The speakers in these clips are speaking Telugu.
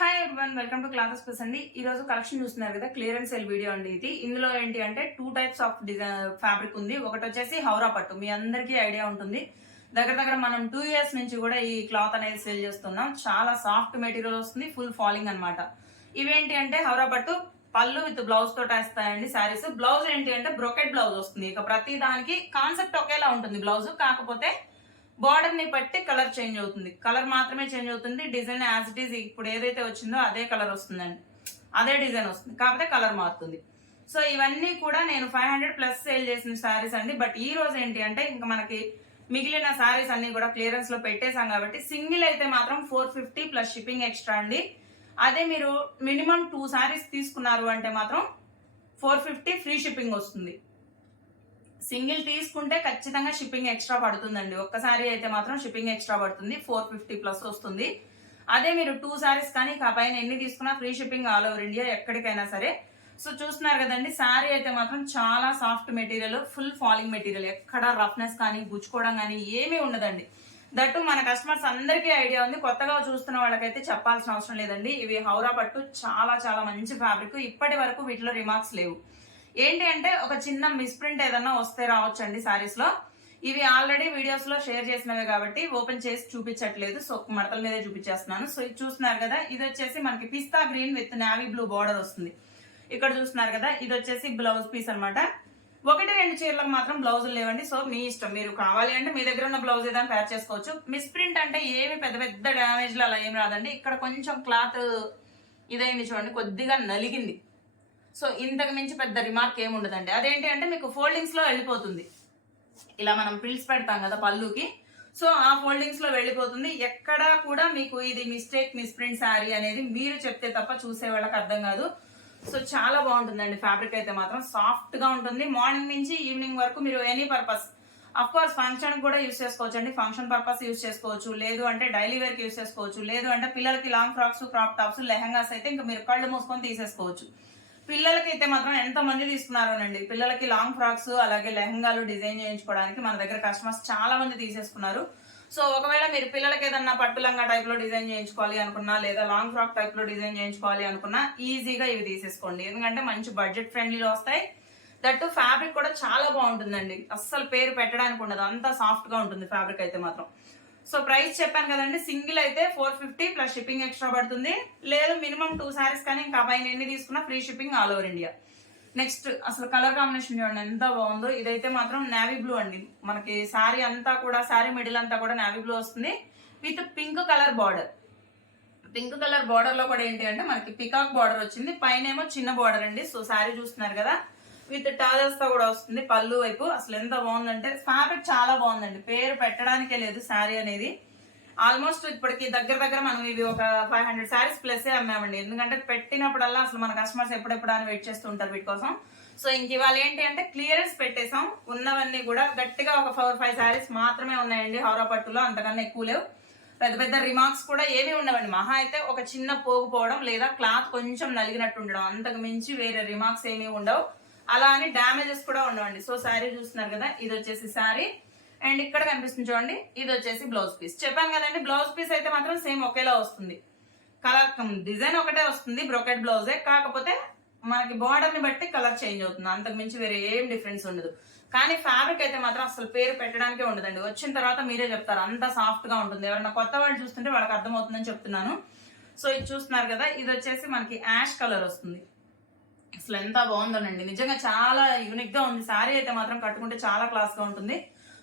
Hi one welcome to classes plus అండి. ఈ రోజు కలెక్షన్ చూస్తున్నారు కదా క్లియరెన్స్ సెల్ వీడియో అండి ఇది. ఇందులో ఏంటి అంటే two types of design fabric ఉంది. ఒకటి వచ్చేసి హౌరా పట్టు. మీ అందరికీ ఐడియా ఉంటుంది. దగ్గర దగ్గర మనం టూ ఇయర్స్ నుంచి కూడా ఈ క్లాత్ అనేది సేల్ చేస్తున్నాం. చాలా సాఫ్ట్ మెటీరియల్ వస్తుంది ఫుల్ ఫాలింగ్ అనమాట ఇవేంటి అంటే హౌరా పట్టు? పళ్ళు విత్ బ్లౌజ్ తోట వేస్తాయండి శారీస్ బ్లౌజ్ ఏంటి అంటే బ్రొకెట్ బ్లౌజ్ వస్తుంది. ఇక ప్రతి దానికి కాన్సెప్ట్ ఒకేలా ఉంటుంది బ్లౌజ్ కాకపోతే బార్డర్ని బట్టి కలర్ చేంజ్ అవుతుంది. కలర్ మాత్రమే చేంజ్ అవుతుంది. డిజైన్ యాజ్ ఇట్ ఈస్ ఇప్పుడు ఏదైతే వచ్చిందో అదే కలర్ వస్తుందండి. అదే డిజైన్ వస్తుంది. కాకపోతే కలర్ మారుతుంది. సో ఇవన్నీ కూడా నేను ఫైవ్ హండ్రెడ్ ప్లస్ సేల్ చేసిన శారీస్ అండి. బట్ ఈ రోజు ఏంటి అంటే ఇంకా మనకి మిగిలిన శారీస్ అన్ని కూడా క్లియరెన్స్లో పెట్టేశాం కాబట్టి సింగిల్ అయితే మాత్రం four fifty plus shipping extra అండి. అదే మీరు మినిమం టూ శారీస్ తీసుకున్నారు అంటే మాత్రం ఫోర్ ఫిఫ్టీ ఫ్రీ షిప్పింగ్ వస్తుంది. సింగిల్ తీసుకుంటే ఖచ్చితంగా షిప్పింగ్ ఎక్స్ట్రా పడుతుందండి. ఒక్కసారి అయితే మాత్రం షిప్పింగ్ ఎక్స్ట్రా పడుతుంది. ఫోర్ ఫిఫ్టీ ప్లస్ వస్తుంది. అదే మీరు టూ శారీస్ కానీ ఆ పైన ఎన్ని తీసుకున్నా free shipping all over India ఎక్కడికైనా సరే. సో చూస్తున్నారు కదండి శారీ అయితే మాత్రం చాలా soft material full falling material. ఎక్కడ రఫ్నెస్ కానీ గుచ్చుకోవడం కానీ ఏమీ ఉండదండి. దట్టు మన కస్టమర్స్ అందరికీ ఐడియా ఉంది. కొత్తగా చూస్తున్న వాళ్ళకైతే చెప్పాల్సిన అవసరం లేదండి. ఇవి హౌరా పట్టు చాలా చాలా మంచి ఫ్యాబ్రిక్. ఇప్పటి వరకు వీటిలో రిమార్క్స్ లేవు. ఏంటి అంటే ఒక చిన్న మిస్ప్రింట్ ఏదన్నా వస్తే రావచ్చండి సారీస్లో. ఇవి ఆల్రెడీ వీడియోస్లో షేర్ చేసినవే కాబట్టి ఓపెన్ చేసి చూపించట్లేదు. సో మడతల మీదే చూపించేస్తున్నాను. సో ఇది చూస్తున్నారు కదా ఇది వచ్చేసి మనకి pista green with navy blue border వస్తుంది. ఇక్కడ చూస్తున్నారు కదా ఇది వచ్చేసి బ్లౌజ్ పీస్ అన్నమాట. ఒకటి రెండు చీరలకు మాత్రం బ్లౌజులు లేవండి. సో మీ ఇష్టం. మీరు కావాలి అంటే మీ దగ్గర ఉన్న బ్లౌజ్ ఏదైనా ప్యాక్ చేసుకోవచ్చు. మిస్ప్రింట్ అంటే ఏమి పెద్ద పెద్ద డ్యామేజ్లు అలా ఏం రాదండి. ఇక్కడ కొంచెం క్లాత్ ఇదైంది చూడండి కొద్దిగా నలిగింది. సో ఇంతకు మించి పెద్ద రిమార్క్ ఏముండదండి అదేంటి అంటే మీకు ఫోల్డింగ్స్లో వెళ్ళిపోతుంది. ఇలా మనం ప్రిల్స్ పెడతాం కదా పళ్ళుకి. సో ఆ ఫోల్డింగ్స్లో వెళ్ళిపోతుంది. ఎక్కడా కూడా మీకు ఇది మిస్టేక్ మిస్ప్రింట్ శారీ అనేది మీరు చెప్తే తప్ప చూసే వాళ్ళకి అర్థం కాదు. సో చాలా బాగుంటుందండి ఫ్యాబ్రిక్ అయితే మాత్రం. సాఫ్ట్గా ఉంటుంది. మార్నింగ్ నుంచి ఈవినింగ్ వరకు మీరు any purpose of course function కూడా యూస్ చేసుకోవచ్చు అండి ఫంక్షన్ పర్పస్ యూస్ చేసుకోవచ్చు. లేదు అంటే డైలీ వేర్కి యూస్ చేసుకోవచ్చు. లేదు అంటే పిల్లలకి long frocks crop tops lehengas అయితే ఇంకా మీరు కళ్ళు మూసుకొని తీసేసుకోవచ్చు. పిల్లలకి అయితే మాత్రం ఎంత మంది తీసుకున్నారోనండి? పిల్లలకి లాంగ్ ఫ్రాక్స్ అలాగే లెహంగాలు డిజైన్ చేయించుకోవడానికి మన దగ్గర కస్టమర్స్ చాలా మంది తీసేసుకున్నారు. సో ఒకవేళ మీరు పిల్లలకి ఏదన్నా పట్టు లంగా టైప్లో డిజైన్ చేయించుకోవాలి అనుకున్నా లేదా లాంగ్ ఫ్రాక్ టైప్లో డిజైన్ చేయించుకోవాలి అనుకున్నా ఈజీగా ఇవి తీసేసుకోండి. ఎందుకంటే మంచి బడ్జెట్ ఫ్రెండ్లీలో వస్తాయి. దట్టు ఫ్యాబ్రిక్ కూడా చాలా బాగుంటుందండి. అస్సలు పేరు పెట్టడానికి ఉండదు. అంతా సాఫ్ట్గా ఉంటుంది ఫ్యాబ్రిక్ అయితే మాత్రం. సో ప్రైస్ చెప్పాను కదండి సింగిల్ అయితే four fifty plus shipping extra పడుతుంది. లేదు మినిమం టూ సారీస్ కానీ ఇంకా పైన ఎన్ని తీసుకున్నా free shipping all over India next అసలు కలర్ కాంబినేషన్ చూడండి ఎంత బాగుందో. ఇదైతే మాత్రం నావీ బ్లూ అండి. మనకి శారీ అంతా కూడా శారీ మిడిల్ అంతా కూడా నావీ బ్లూ వస్తుంది. With pink colour border pink colour బార్డర్లో కూడా ఏంటి అంటే మనకి పికాక్ బార్డర్ వచ్చింది. పైన ఏమో చిన్న బార్డర్ అండి. సో శారీ చూస్తున్నారు కదా. విత్ టాజర్స్తో కూడా వస్తుంది పళ్ళు వైపు. అసలు ఎంత బాగుందంటే ఫ్యాబ్రిక్ చాలా బాగుందండి. పేరు పెట్టడానికే లేదు శారీ అనేది. ఆల్మోస్ట్ ఇప్పటికి దగ్గర దగ్గర మనం ఇవి ఒక ఫైవ్ హండ్రెడ్ శారీస్ ప్లస్ అమ్మామండి. ఎందుకంటే పెట్టినప్పుడల్లా అసలు మన కస్టమర్స్ ఎప్పుడెప్పుడు అని వెయిట్ చేస్తూ ఉంటారు వీటి కోసం. సో ఇంక ఇవాళ ఏంటి అంటే క్లియరెన్స్ పెట్టేసాం ఉన్నవన్నీ కూడా గట్టిగా ఒక ఫోర్ ఫైవ్ శారీస్ మాత్రమే ఉన్నాయండి హౌరా పట్టులో. అంతకన్నా ఎక్కువ లేవు. పెద్ద పెద్ద రిమార్క్స్ కూడా ఏమీ ఉండవండి. మహా అయితే ఒక చిన్న పోగుపోవడం లేదా క్లాత్ కొంచెం నలిగినట్టు ఉండడం అంతకు మించి వేరే రిమార్క్స్ ఏమీ ఉండవు. అలా అని డ్యామేజెస్ కూడా ఉండవండి. సో శారీ చూస్తున్నారు కదా ఇది వచ్చేసి శారీ అండ్ ఇక్కడ కనిపిస్తుంది చూడండి ఇది వచ్చేసి బ్లౌజ్ పీస్. చెప్పాను కదండి బ్లౌజ్ పీస్ అయితే మాత్రం సేమ్ ఒకేలా వస్తుంది. కలర్ డిజైన్ ఒకటే వస్తుంది బ్రొకెట్ బ్లౌజే. కాకపోతే మనకి బార్డర్ని బట్టి కలర్ చేంజ్ అవుతుంది. అంతకు మించి వేరే ఏం డిఫరెన్స్ ఉండదు. కానీ ఫ్యాబ్రిక్ అయితే మాత్రం అసలు పేరు పెట్టడానికే ఉండదండి. వచ్చిన తర్వాత మీరే చెప్తారు అంత సాఫ్ట్గా ఉంటుంది. ఎవరైనా కొత్త వాళ్ళు చూస్తుంటే వాళ్ళకి అర్థమవుతుందని చెప్తున్నాను. సో ఇది చూస్తున్నారు కదా ఇది వచ్చేసి మనకి యాష్ కలర్ వస్తుంది. అసలు ఎంత బాగుందోనండి. నిజంగా చాలా యూనిక్గా ఉంది. శారీ అయితే మాత్రం కట్టుకుంటే చాలా క్లాస్గా ఉంటుంది.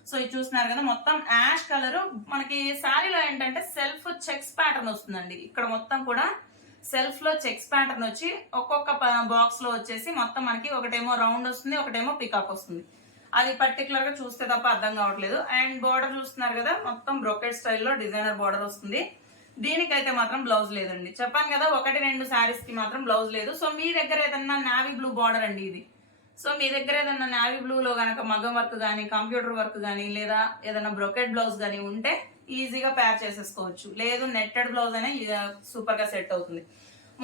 సో ఇది చూస్తున్నారు కదా మొత్తం యాష్ కలర్ మనకి శారీలో ఏంటంటే సెల్ఫ్ చెక్స్ ప్యాటర్న్ వస్తుందండి. ఇక్కడ మొత్తం కూడా సెల్ఫ్లో చెక్స్ ప్యాటర్న్ వచ్చి ఒక్కొక్క బాక్స్లో వచ్చేసి మొత్తం మనకి ఒకటేమో రౌండ్ వస్తుంది ఒకటేమో పికాక్ వస్తుంది. అది పర్టికులర్గా చూస్తే తప్ప అర్థం కావట్లేదు. అండ్ బోర్డర్ చూస్తున్నారు కదా మొత్తం బ్రోకెట్ స్టైల్లో డిజైనర్ బార్డర్ వస్తుంది. దీనికైతే మాత్రం బ్లౌజ్ లేదండి. చెప్పాను కదా ఒకటి రెండు శారీస్కి మాత్రం బ్లౌజ్ లేదు. సో మీ దగ్గర ఏదన్నా నావీ బ్లూ బార్డర్ అండి ఇది. సో మీ దగ్గర ఏదన్నా నావీ బ్లూలో కనుక మగం వర్క్ కానీ కంప్యూటర్ వర్క్ కానీ లేదా ఏదైనా బ్రొకెట్ బ్లౌజ్ కానీ ఉంటే ఈజీగా ప్యాక్ చేసేసుకోవచ్చు. లేదు నెట్టెడ్ బ్లౌజ్ అనే సూపర్గా సెట్ అవుతుంది.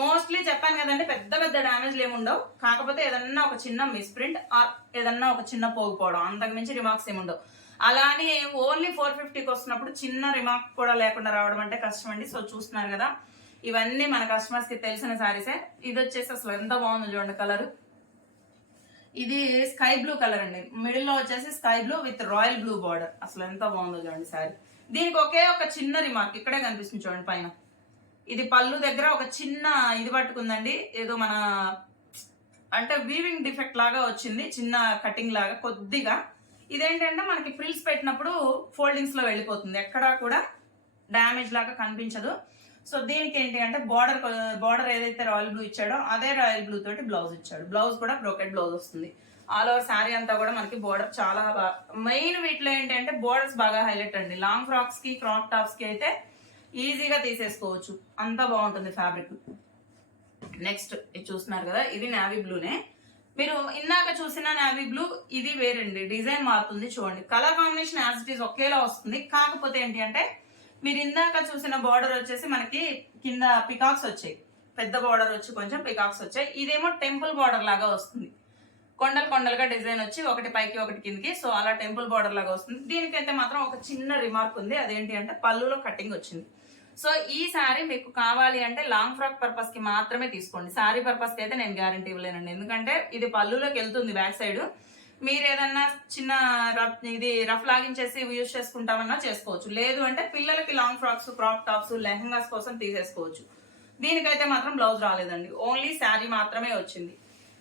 మోస్ట్లీ చెప్పాను కదండి పెద్ద పెద్ద డ్యామేజ్లు ఏమి ఉండవు. కాకపోతే ఏదన్నా ఒక చిన్న మిస్ప్రింట్ ఆర్ ఏదన్నా ఒక చిన్న పోగుపోవడం అంతకు మించి రిమార్క్స్ ఏమి అలా అని ఓన్లీ ఫోర్ ఫిఫ్టీకి వస్తున్నప్పుడు చిన్న రిమార్క్ కూడా లేకుండా రావడం అంటే కష్టం అండి సో చూస్తున్నారు కదా ఇవన్నీ మన కస్టమర్స్కి తెలిసిన సారీసే ఇది వచ్చేసి అసలు ఎంత బాగుందో చూడండి కలర్ ఇది స్కై బ్లూ కలర్ అండి. మిడిల్లో వచ్చేసి sky blue with royal blue border అసలు ఎంత బాగుందో చూడండి సారీ. దీనికి ఒకే ఒక చిన్న రిమార్క్ ఇక్కడే కనిపిస్తుంది చూడండి పైన. ఇది పళ్ళు దగ్గర ఒక చిన్న ఇది పట్టుకుందండి. ఏదో మన అంటే వీవింగ్ డిఫెక్ట్ లాగా వచ్చింది. చిన్న కటింగ్ లాగా కొద్దిగా ఇదేంటంటే మనకి ఫ్రిల్స్ పెట్టినప్పుడు ఫోల్డింగ్స్లో వెళ్ళిపోతుంది. ఎక్కడా కూడా డ్యామేజ్ లాగా కనిపించదు. సో దీనికి ఏంటి అంటే బార్డర్ బార్డర్ ఏదైతే రాయల్ బ్లూ ఇచ్చాడో అదే రాయల్ బ్లూ తోటి బ్లౌజ్ ఇచ్చాడు. బ్లౌజ్ కూడా బ్రోకెట్ బ్లౌజ్ వస్తుంది. ఆల్ ఓవర్ శారీ అంతా కూడా మనకి బోర్డర్ చాలా బాగా మెయిన్ వీటిలో ఏంటి అంటే బోర్డర్స్ బాగా హైలైట్ అండి. లాంగ్ ఫ్రాక్స్కి క్రాప్ టాప్స్కి అయితే ఈజీగా తీసేసుకోవచ్చు. అంత బాగుంటుంది ఫ్యాబ్రిక్ నెక్స్ట్ ఇది చూస్తున్నారు కదా ఇది నావీ బ్లూనే మీరు ఇందాక చూసిన నావీ బ్లూ ఇది వేరండి. డిజైన్ మారుతుంది చూడండి. Colour combination as it is ఒకేలా వస్తుంది. కాకపోతే ఏంటి అంటే మీరు ఇందాక చూసిన బార్డర్ వచ్చేసి మనకి కింద పికాక్స్ వచ్చాయి. పెద్ద బార్డర్ వచ్చి కొంచెం పికాక్స్ వచ్చాయి. ఇదేమో టెంపుల్ బార్డర్ లాగా వస్తుంది. కొండలు కొండలుగా డిజైన్ వచ్చి ఒకటి పైకి ఒకటి కిందకి సో అలా టెంపుల్ బార్డర్ లాగా వస్తుంది. దీనికైతే మాత్రం ఒక చిన్న రిమార్క్ ఉంది. అదేంటి అంటే పళ్ళులో కటింగ్ వచ్చింది. సో ఈ శారీ మీకు కావాలి అంటే లాంగ్ ఫ్రాక్ పర్పస్కి మాత్రమే తీసుకోండి. శారీ పర్పస్కి అయితే నేను గ్యారంటీ ఇవ్వలేనండి. ఎందుకంటే ఇది పళ్ళులోకి వెళ్తుంది బ్యాక్ సైడ్ మీరు ఏదన్నా చిన్న రఫ్ ఇది రఫ్ లాగించేసి యూజ్ చేసుకుంటామన్నా చేసుకోవచ్చు. లేదు అంటే పిల్లలకి long frocks crop tops lehengas కోసం తీసేసుకోవచ్చు. దీనికైతే మాత్రం బ్లౌజ్ రాలేదండి. ఓన్లీ శారీ మాత్రమే వచ్చింది.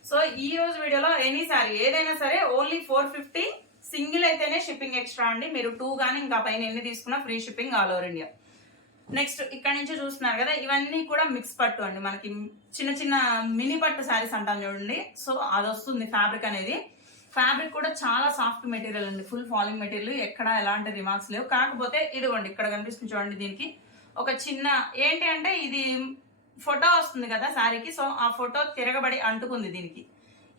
సో ఈ రోజు వీడియోలో ఎనీ శారీ ఏదైనా సరే ఓన్లీ ఫోర్ ఫిఫ్టీ సింగిల్ అయితేనే షిప్పింగ్ ఎక్స్ట్రా అండి. మీరు టూ కానీ ఇంకా పైన ఎన్ని తీసుకున్నా free shipping all over India next ఇక్కడ నుంచి చూస్తున్నారు కదా ఇవన్నీ కూడా మిక్స్ పట్టు అండి. మనకి చిన్న చిన్న మినీ పట్టు శారీస్ అంటాం చూడండి. సో అది వస్తుంది ఫ్యాబ్రిక్ అనేది. ఫ్యాబ్రిక్ కూడా చాలా సాఫ్ట్ మెటీరియల్ అండి. ఫుల్ ఫాలింగ్ మెటీరియల్ ఎక్కడ ఎలాంటి రిమార్క్స్ లేవు. కాకపోతే ఇదిగోండి ఇక్కడ కనిపిస్తుంది చూడండి దీనికి. ఒక చిన్న ఏంటి అంటే ఇది ఫోటో వస్తుంది కదా శారీకి. సో ఆ ఫోటో తిరగబడి అంటుకుంది దీనికి.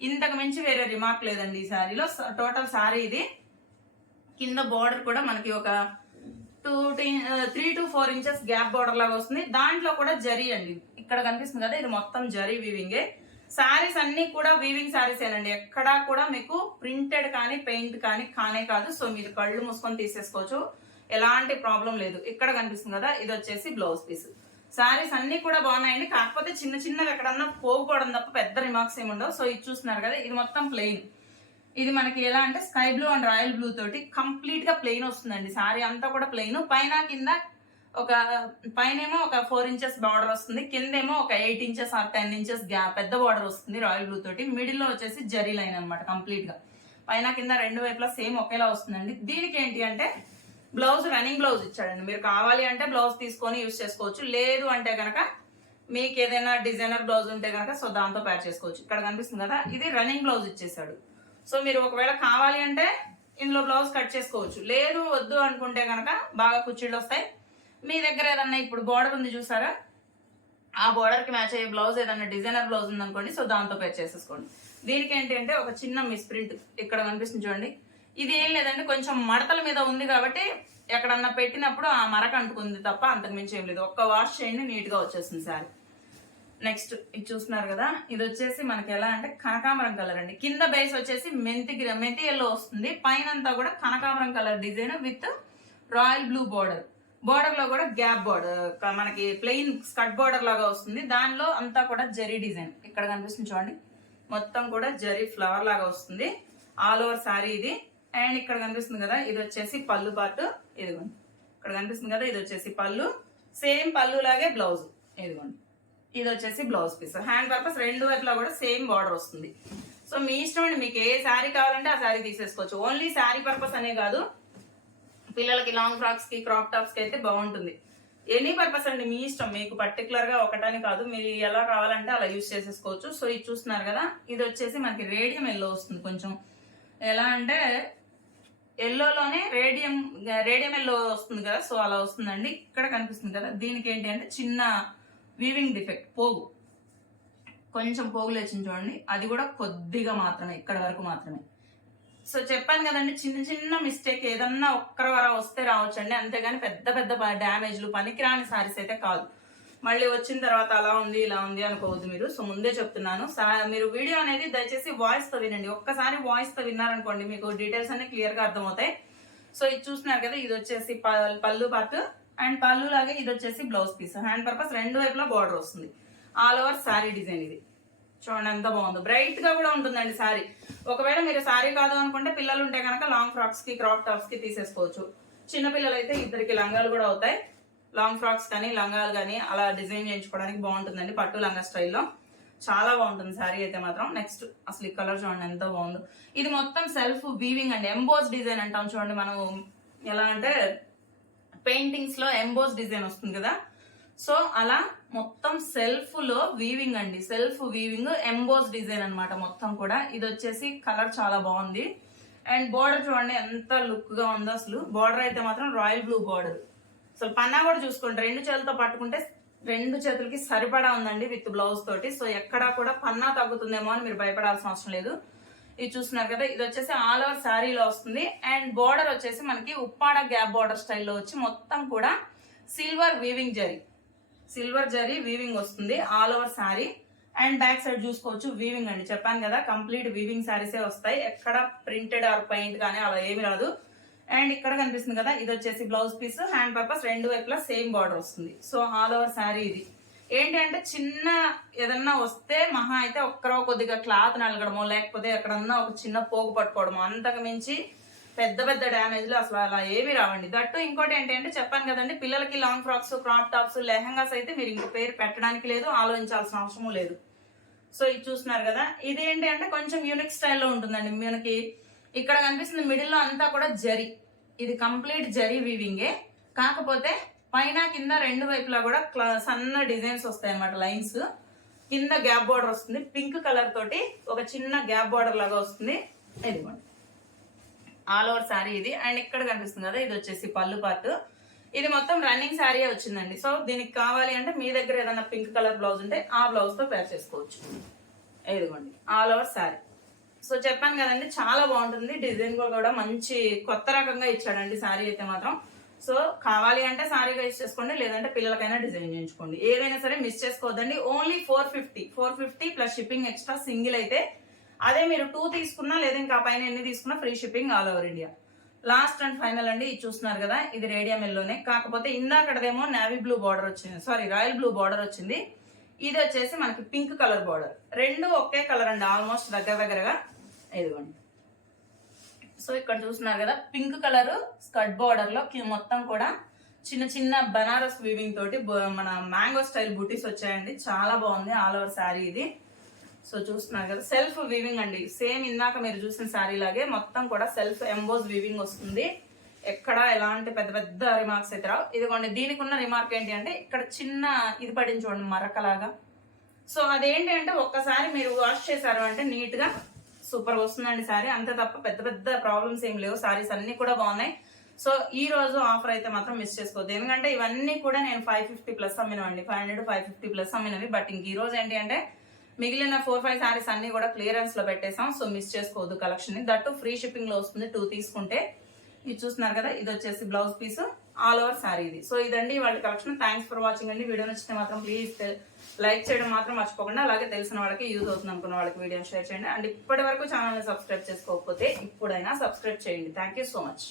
ఇంతకు మించి వేరే రిమార్క్ లేదండి ఈ శారీలో. టోటల్ శారీ ఇది. కింద బార్డర్ కూడా మనకి ఒక two three to four inches gap border లాగా వస్తుంది. దాంట్లో కూడా జరీ అండి. ఇక్కడ కనిపిస్తుంది కదా ఇది మొత్తం జరీ వీవింగే శారీస్ అన్ని కూడా వీవింగ్ శారీస్ ఏనండి ఎక్కడా కూడా మీకు ప్రింటెడ్ కానీ పెయింట్ కానీ కానే కాదు. సో మీరు కళ్ళు మూసుకొని తీసేసుకోవచ్చు. ఎలాంటి ప్రాబ్లం లేదు. ఇక్కడ కనిపిస్తుంది కదా ఇది వచ్చేసి బ్లౌజ్ పీస్ శారీస్ అన్ని కూడా బాగున్నాయండి. కాకపోతే చిన్న చిన్నవి ఎక్కడన్నా పోకపోవడం తప్ప పెద్ద రిమార్క్స్ ఏమి ఉండవు. సో ఇది చూస్తున్నారు కదా ఇది మొత్తం ప్లెయిన్ ఇది మనకి ఎలా అంటే sky blue and royal blue తోటి కంప్లీట్గా ప్లెయిన్ వస్తుందండి. సారీ అంతా కూడా ప్లెయిన్. పైన కింద ఒక పైన ఏమో ఒక ఫోర్ ఇంచెస్ బార్డర్ వస్తుంది. కిందేమో ఒక eight inches or ten inches gap పెద్ద బార్డర్ వస్తుంది రాయల్ బ్లూ తోటి. మిడిల్లో వచ్చేసి జరీ లైన్ అనమాట కంప్లీట్గా. పైన కింద రెండు వైపులా సేమ్ ఒకేలా వస్తుందండి. దీనికి ఏంటి అంటే బ్లౌజ్ రన్నింగ్ బ్లౌజ్ ఇచ్చాడండి. మీరు కావాలి అంటే బ్లౌజ్ తీసుకొని యూజ్ చేసుకోవచ్చు. లేదు అంటే కనుక మీకు ఏదైనా డిజైనర్ బ్లౌజ్ ఉంటే కనుక సో దాంతో ప్యాక్ చేసుకోవచ్చు. ఇక్కడ కనిపిస్తుంది కదా ఇది రన్నింగ్ బ్లౌజ్ ఇచ్చేసాడు. సో మీరు ఒకవేళ కావాలి అంటే ఇందులో బ్లౌజ్ కట్ చేసుకోవచ్చు. లేదు వద్దు అనుకుంటే కనుక బాగా కుర్చీలు వస్తాయి. మీ దగ్గర ఏదన్నా ఇప్పుడు బార్డర్ ఉంది చూసారా? ఆ బార్డర్కి మ్యాచ్ అయ్యే బ్లౌజ్ ఏదన్నా డిజైనర్ బ్లౌజ్ ఉంది అనుకోండి సో దాంతో పేర్ చేసేసుకోండి. దీనికి ఏంటంటే అంటే ఒక చిన్న మిస్ప్రింట్ ఇక్కడ కనిపిస్తుంది చూడండి. ఇది ఏం లేదండి కొంచెం మడతల మీద ఉంది కాబట్టి ఎక్కడన్నా పెట్టినప్పుడు ఆ మరక అంటుకుంది తప్ప అంతకు మించి ఏం లేదు. ఒక్క వాష్ చేయండి నీట్గా వచ్చేసింది వచ్చేస్తుంది సారీ. నెక్స్ట్ ఇది చూస్తున్నారు కదా. ఇది వచ్చేసి మనకి ఎలా అంటే కనకాంబరం కలర్ అండి. కింద బేస్ వచ్చేసి మెంతి మెంతి ఎల్లో వస్తుంది. పైన అంతా కూడా కనకాంబరం colour design with royal blue border బార్డర్లో కూడా గ్యాప్ బార్డర్ మనకి ప్లెయిన్ స్కట్ బార్డర్ లాగా వస్తుంది. దానిలో అంతా కూడా జరీ డిజైన్. ఇక్కడ కనిపిస్తుంది చూడండి. మొత్తం కూడా జరీ ఫ్లవర్ లాగా వస్తుంది. ఆల్ ఓవర్ శారీ ఇది. అండ్ ఇక్కడ కనిపిస్తుంది కదా ఇది వచ్చేసి పళ్ళు పార్ట్ ఇదిగోండి. ఇక్కడ కనిపిస్తుంది కదా ఇది వచ్చేసి పళ్ళు. సేమ్ పళ్ళు లాగే బ్లౌజ్ ఇదిగోండి. ఇది వచ్చేసి బ్లౌజ్ పీస్. హ్యాండ్ పర్పస్ రెండు వైపులా కూడా సేమ్ బార్డర్ వస్తుంది. సో మీ ఇష్టం అండి మీకు ఏ శారీ కావాలంటే ఆ శారీ తీసేసుకోవచ్చు. ఓన్లీ శారీ పర్పస్ అనే కాదు పిల్లలకి లాంగ్ ఫ్రాక్స్కి క్రాప్ టాప్స్కి అయితే బాగుంటుంది. ఎనీ పర్పస్ అండి మీ ఇష్టం. మీకు పర్టికులర్గా ఒకటని కాదు మీరు ఎలా కావాలంటే అలా యూజ్ చేసేసుకోవచ్చు. సో ఇది చూస్తున్నారు కదా ఇది వచ్చేసి మనకి రేడియం ఎల్లో వస్తుంది కొంచెం. ఎలా అంటే ఎల్లోలోనే రేడియం రేడియం ఎల్లో వస్తుంది కదా సో అలా వస్తుందండి. ఇక్కడ కనిపిస్తుంది కదా దీనికి ఏంటి అంటే చిన్న వీవింగ్ డిఫెక్ట్ పోగు. కొంచెం పోగులు వచ్చింది చూడండి అది కూడా కొద్దిగా మాత్రమే ఇక్కడ వరకు మాత్రమే. సో చెప్పాను కదండి చిన్న చిన్న మిస్టేక్ ఏదన్నా ఒక్కరి వర వస్తే రావచ్చండి. అంతేగాని పెద్ద పెద్ద డ్యామేజ్లు పనికిరాని సారీస్ అయితే కాదు. మళ్ళీ వచ్చిన తర్వాత అలా ఉంది ఇలా ఉంది అనుకోవద్దు మీరు. సో ముందే చెప్తున్నాను. మీరు వీడియో అనేది దయచేసి వాయిస్తో వినండి. ఒక్కసారి వాయిస్తో విన్నారనుకోండి మీకు డీటెయిల్స్ అన్ని క్లియర్గా అర్థమవుతాయి. సో ఇది చూస్తున్నారు కదా ఇది వచ్చేసి ప- పళ్ళు పార్ట్ అండ్ పళ్ళు లాగే ఇది వచ్చేసి బ్లౌజ్ పీస్. హ్యాండ్ పర్పస్ రెండు వైపులా బార్డర్ వస్తుంది. ఆల్ ఓవర్ శారీ డిజైన్ ఇది. చూడండి ఎంత బాగుందో. బ్రైట్గా కూడా ఉంటుందండి శారీ ఒకవేళ మీరు శారీ కాదు అనుకుంటే పిల్లలు ఉంటే కనుక లాంగ్ ఫ్రాక్స్కి క్రాప్ టాప్స్కి తీసేసుకోవచ్చు. చిన్న పిల్లలు అయితే ఇద్దరికి లంగాలు కూడా అవుతాయి. లాంగ్ ఫ్రాక్స్ కానీ లంగాలు కానీ అలా డిజైన్ చేయించుకోవడానికి బాగుంటుందండి పట్టు లంగా స్టైల్లో. చాలా బాగుంటుంది శారీ అయితే మాత్రం. నెక్స్ట్ అసలు ఈ కలర్ చూడండి ఎంత బాగుందో. ఇది మొత్తం సెల్ఫ్ వీవింగ్ అండి. ఎంబోస్ డిజైన్ అంటాం చూడండి మనం ఎలా అంటే పెయింటింగ్స్లో ఎంబోస్ డిజైన్ వస్తుంది కదా. సో అలా మొత్తం సెల్ఫ్లో వీవింగ్ అండి. సెల్ఫ్ వీవింగ్ ఎంబోస్ డిజైన్ అన్నమాట మొత్తం కూడా. ఇది వచ్చేసి కలర్ చాలా బాగుంది. అండ్ బోర్డర్ చూడండి ఎంత లుక్గా ఉందో అసలు. బోర్డర్ అయితే మాత్రం రాయల్ బ్లూ బోర్డర్ అసలు పన్నా కూడా చూసుకోండి. రెండు చేతులతో పట్టుకుంటే రెండు చేతులకి సరిపడా ఉందండి విత్ బ్లౌజ్ తోటి. సో ఎక్కడా కూడా పన్నా తగ్గుతుందేమో అని మీరు భయపడాల్సిన అవసరం లేదు. ఇది చూస్తున్నారు కదా ఇది వచ్చేసి ఆల్ ఓవర్ శారీలో వస్తుంది. అండ్ బోర్డర్ వచ్చేసి మనకి ఉప్పాడ గ్యాప్ బార్డర్ స్టైల్లో వచ్చి మొత్తం కూడా silver weaving zari. Silver zari weaving వస్తుంది all over saree. And back side చూసుకోవచ్చు వీవింగ్ అండి. చెప్పాను కదా కంప్లీట్ వీవింగ్ శారీసే వస్తాయి. ఎక్కడ ప్రింటెడ్ ఆర్ పెయింట్ కానీ అలా ఏమి రాదు. అండ్ ఇక్కడ కనిపిస్తుంది కదా ఇది వచ్చేసి బ్లౌజ్ పీస్ హ్యాండ్ పర్పస్ రెండు వైపులా సేమ్ బార్డర్ వస్తుంది. సో ఆల్ ఓవర్ శారీ ఇది. ఏంటి అంటే చిన్న ఏదన్నా వస్తే మహా అయితే ఒక్కరో కొద్దిగా క్లాత్ నలగడమో లేకపోతే ఎక్కడన్నా ఒక చిన్న పోగు పట్టుకోవడమో అంతకు మించి పెద్ద పెద్ద డ్యామేజ్లు అసలు అలా ఏమి రావండి. దట్టు ఇంకోటి ఏంటంటే చెప్పాను కదండి పిల్లలకి long frocks crop tops lehengas అయితే మీరు ఇంక పేరు పెట్టడానికి లేదు ఆలోచించాల్సిన అవసరం లేదు. సో ఇది చూస్తున్నారు కదా. ఇదేంటి అంటే కొంచెం యూనిక్ స్టైల్లో ఉంటుందండి. మనకి ఇక్కడ కనిపిస్తుంది మిడిల్లో అంతా కూడా జరి. ఇది కంప్లీట్ జరీ వీవింగే కాకపోతే పైన కింద రెండు వైపులా కూడా సన్న డిజైన్స్ వస్తాయి అన్నమాట లైన్స్. కింద గ్యాప్ బార్డర్ వస్తుంది. పింక్ కలర్ తోటి ఒక చిన్న గ్యాప్ బార్డర్ లాగా వస్తుంది. ఇదిగోండి. ఆల్ ఓవర్ శారీ ఇది. అండ్ ఇక్కడ కనిపిస్తుంది కదా ఇది వచ్చేసి పళ్ళు పార్ట్ ఇది మొత్తం రన్నింగ్ శారీ వచ్చిందండి. సో దీనికి కావాలి అంటే మీ దగ్గర ఏదైనా పింక్ కలర్ బ్లౌజ్ ఉంటే ఆ బ్లౌజ్తో పేర్ చేసుకోవచ్చు. ఇదిగోండి. All over sari. సో చెప్పాను కదండి చాలా బాగుంటుంది. డిజైన్ కూడా మంచి కొత్త రకంగా ఇచ్చాడండి శారీ అయితే మాత్రం. సో కావాలి అంటే సారీగా యూస్ చేసుకోండి లేదంటే పిల్లలకైనా డిజైన్ చేయించుకోండి. ఏదైనా సరే మిస్ చేసుకోవద్దండి. Only four fifty four fifty plus shipping extra single అయితే అదే మీరు టూ తీసుకున్నా లేదా ఇంకా పైన ఎన్ని తీసుకున్నా free shipping all over India last and final అండి ఇది చూస్తున్నారు కదా ఇది రేడియం ఎల్లోనే కాకపోతే ఇందాకడదేమో నావీ బ్లూ బార్డర్ వచ్చింది. సారీ రాయల్ బ్లూ బార్డర్ వచ్చింది. ఇది వచ్చేసి మనకి పింక్ కలర్ బార్డర్ రెండు ఒకే కలర్ అండి ఆల్మోస్ట్ దగ్గర దగ్గరగా. ఇదిగోండి. సో ఇక్కడ చూస్తున్నారు కదా పింక్ కలర్ స్కర్ట్ బార్డర్లో మొత్తం కూడా చిన్న చిన్న బనారస్ వీవింగ్ తోటి మన మ్యాంగో స్టైల్ బుటీస్ వచ్చాయండి. చాలా బాగుంది ఆల్ ఓవర్ శారీ ఇది. సో చూస్తున్నారు కదా సెల్ఫ్ వీవింగ్ అండి. సేమ్ ఇందాక మీరు చూసిన శారీ లాగే మొత్తం కూడా సెల్ఫ్ ఎంబోజ్ వీవింగ్ వస్తుంది. ఎక్కడ ఎలాంటి పెద్ద పెద్ద రిమార్క్స్ అయితే రావు. ఇదిగోండి దీనికి ఉన్న రిమార్క్ ఏంటి అంటే ఇక్కడ చిన్న ఇది పడింది చూడండి మరకలాగా. సో అదేంటి అంటే ఒక్కసారి మీరు వాష్ చేశారు అంటే నీట్గా సూపర్ వస్తుందండి సారీ. అంతే తప్ప పెద్ద పెద్ద ప్రాబ్లమ్స్ ఏం లేవు. సారీస్ అన్ని కూడా బాగున్నాయి. సో ఈ రోజు ఆఫర్ అయితే మాత్రం మిస్ చేసుకోవద్దు. ఎందుకంటే ఇవన్నీ కూడా నేను five fifty plus అమ్మినవండి. Five hundred five fifty plus అమ్మినవి. But ఇంక ఈ రోజు ఏంటి అంటే మిగిలిన ఫోర్ ఫైవ్ సారీస్ అన్ని కూడా క్లియరెన్స్లో పెట్టేసాం సో మిస్ చేసుకోవద్దు కలెక్షన్ దట్టు ఫ్రీ షిప్పింగ్లో వస్తుంది. టూ తీసుకుంటే ఇది చూస్తున్నారు కదా ఇది వచ్చేసి blouse piece all over sari ఇది. సో ఇదండి వాళ్ళ కలెక్షన్ థ్యాంక్స్ ఫర్ వాచింగ్ అండి. వీడియో నచ్చితే మాత్రం ప్లీజ్ లైక్ చేయడం మాత్రం మర్చిపోకుండా అలాగే తెలిసిన వాళ్ళకి యూజ్ అవుతుంది అనుకున్న వాళ్ళకి వీడియో షేర్ చేయండి. అండ్ ఇప్పటి వరకు ఛానల్ని సబ్స్క్రైబ్ చేసుకోకపోతే ఇప్పుడైనా సబ్స్క్రైబ్ చేయండి. Thank you so much